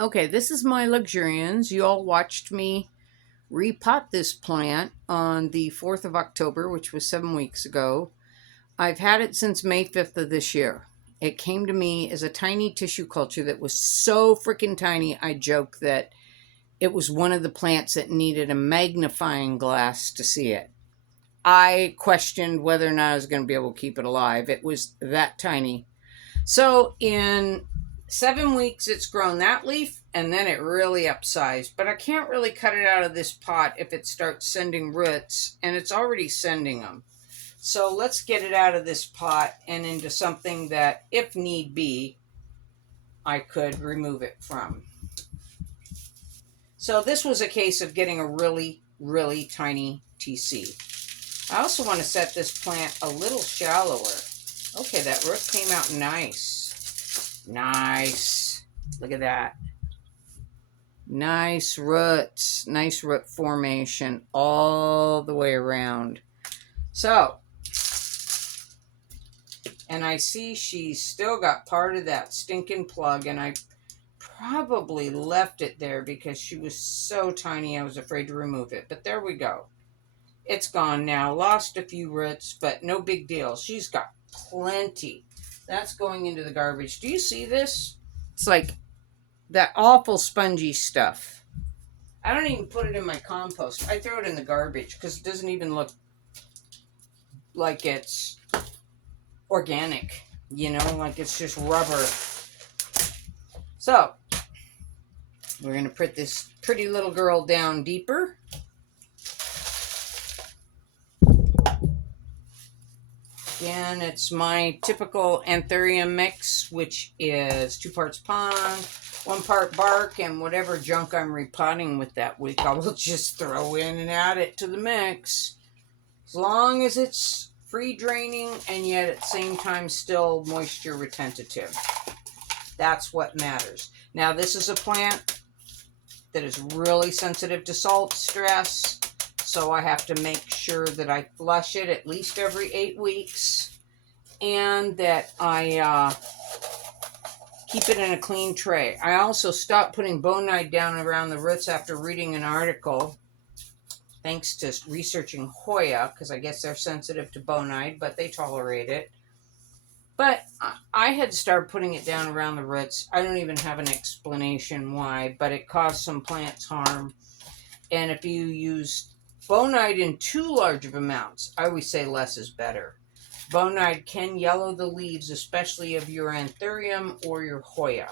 Okay, this is my Luxurians. You all watched me repot this plant on the 4th of October, which was 7 weeks ago. I've had it since May 5th of this year. It came to me as a tiny tissue culture that was so freaking tiny, I joke that it was one of the plants that needed a magnifying glass to see it. I questioned whether or not I was going to be able to keep it alive. It was that tiny. So in 7 weeks, it's grown that leaf, and then it really upsized. But I can't really cut it out of this pot if it starts sending roots, and it's already sending them. So let's get it out of this pot and into something that, if need be, I could remove it from. So this was a case of getting a really, really tiny TC. I also want to set this plant a little shallower. Okay, that root came out nice. Nice. Look at that. Nice roots. Nice root formation all the way around. So, and I see she's still got part of that stinking plug, and I probably left it there because she was so tiny I was afraid to remove it. But there we go. It's gone now. Lost a few roots, but no big deal. She's got plenty. That's going into the garbage. Do you see this? It's like that awful spongy stuff. I don't even put it in my compost. I throw it in the garbage because it doesn't even look like it's organic, like it's just rubber. So, we're going to put this pretty little girl down deeper. Again, it's my typical anthurium mix, which is 2 parts pond, 1 part bark, and whatever junk I'm repotting with that week, I will just throw in and add it to the mix. As long as it's free draining and yet at the same time still moisture retentive. That's what matters. Now, this is a plant that is really sensitive to salt stress. So I have to make sure that I flush it at least every 8 weeks and that I keep it in a clean tray. I also stopped putting bonide down around the roots after reading an article, thanks to researching Hoya, because I guess they're sensitive to bonide, but they tolerate it. But I had started putting it down around the roots. I don't even have an explanation why, but it caused some plants harm. And if you use bonide in too large of amounts, I always say less is better. Bonide can yellow the leaves, especially of your anthurium or your Hoya.